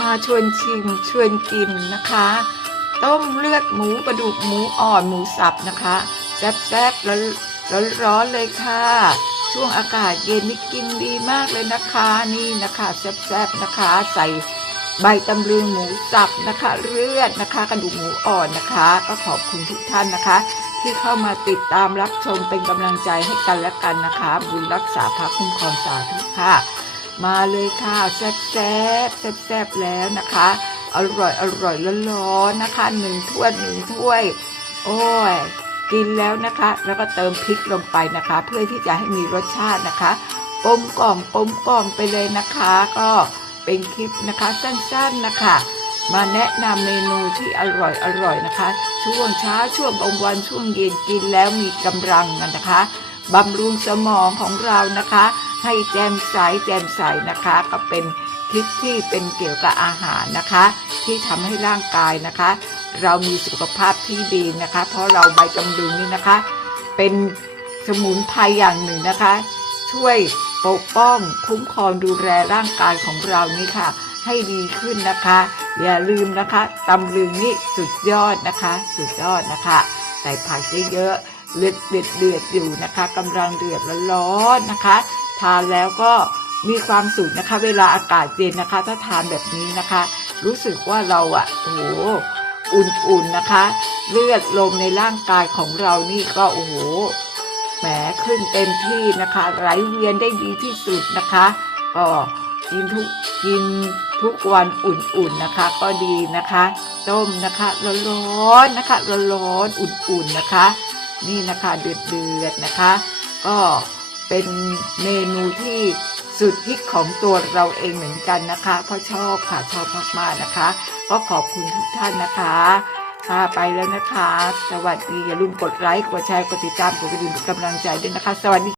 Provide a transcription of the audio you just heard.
มาชวนชิมชวนกินนะคะ ต้มเลือดหมูกระดูกหมูอ่อนหมูสับนะคะ แซ่บๆแล้วร้อนๆเลยค่ะ ช่วงอากาศเย็นนี่กินดีมากเลยนะคะนี่นะคะแซ่บๆนะคะ ใส่ใบตำลึงหมูสับนะคะ เลือดนะคะ กระดูกหมูอ่อนนะคะ ก็ขอบคุณทุกท่านนะคะ ที่เข้ามาติดตามรับชมเป็นกำลังใจให้กันและกันนะคะ บุญรักษาพระคุ้มครองสาธุค่ะ มาเลยค่ะแซ่บแซ่บแซ่บแล้วนะคะ อร่อยอร่อยร้อนๆนะคะหนึ่งถ้วยหนึ่งถ้วย โอ้ยกินแล้วนะคะ แล้วก็เติมพริกลงไปนะคะ เพื่อที่จะให้มีรสชาตินะคะกลมกล่อมกลมกล่อมไปเลยนะคะ ก็เป็นคลิปนะคะสั้นๆนะคะ มาแนะนำเมนูที่อร่อยอร่อยนะคะ ช่วงเช้าช่วงกลางวันช่วงเย็นกินแล้วมีกำลังกันนะคะบำรุงสมองของเรานะคะ ให้แจ่มใสแจ่มใสนะคะ ก็เป็นคลิปที่เป็นเกี่ยวกับอาหารนะคะ ที่ทำให้ร่างกายนะคะ เรามีสุขภาพที่ดีนะคะ เพราะเราใบกำลึงนี่นะคะ เป็นสมุนไพรอย่างหนึ่งนะคะ ช่วยปกป้องคุ้มครองดูแลร่างกายของเรานี่ค่ะ ให้ดีขึ้นนะคะ อย่าลืมนะคะตำลึงนี่สุดยอดนะคะ สุดยอดนะคะใส่ผักเยอะๆเลือดเดือดเดือดอยู่นะคะกำลังเดือดร้อนๆนะคะ ทานแล้วก็มีความสุขนะคะ เวลาอากาศเย็นนะคะ ถ้าทานแบบนี้นะคะ รู้สึกว่าเราอะโอ้โหอุ่นๆนะคะ เลือดลมในร่างกายของเรานี่ก็โอ้โหแหมขึ้นเต็มที่นะคะ ไหลเวียนได้ดีที่สุดนะคะก็กินทุกกินทุกวันอุ่นๆนะคะ ก็ดีนะคะ ต้มนะคะร้อนๆนะคะร้อนๆอุ่นๆนะคะ นี่นะคะเดือดๆนะคะ ก็ เป็นเมนูที่สุดฮิตของตัวเราเองเหมือนกันนะคะ เพราะชอบค่ะชอบมากๆนะคะ ก็ขอบคุณทุกท่านนะคะค่ะไปแล้วนะคะ สวัสดีอย่าลืมกดไลค์กดแชร์กดติดตามกดกระดิ่งเป็นกำลังใจด้วยนะคะ สวัสดี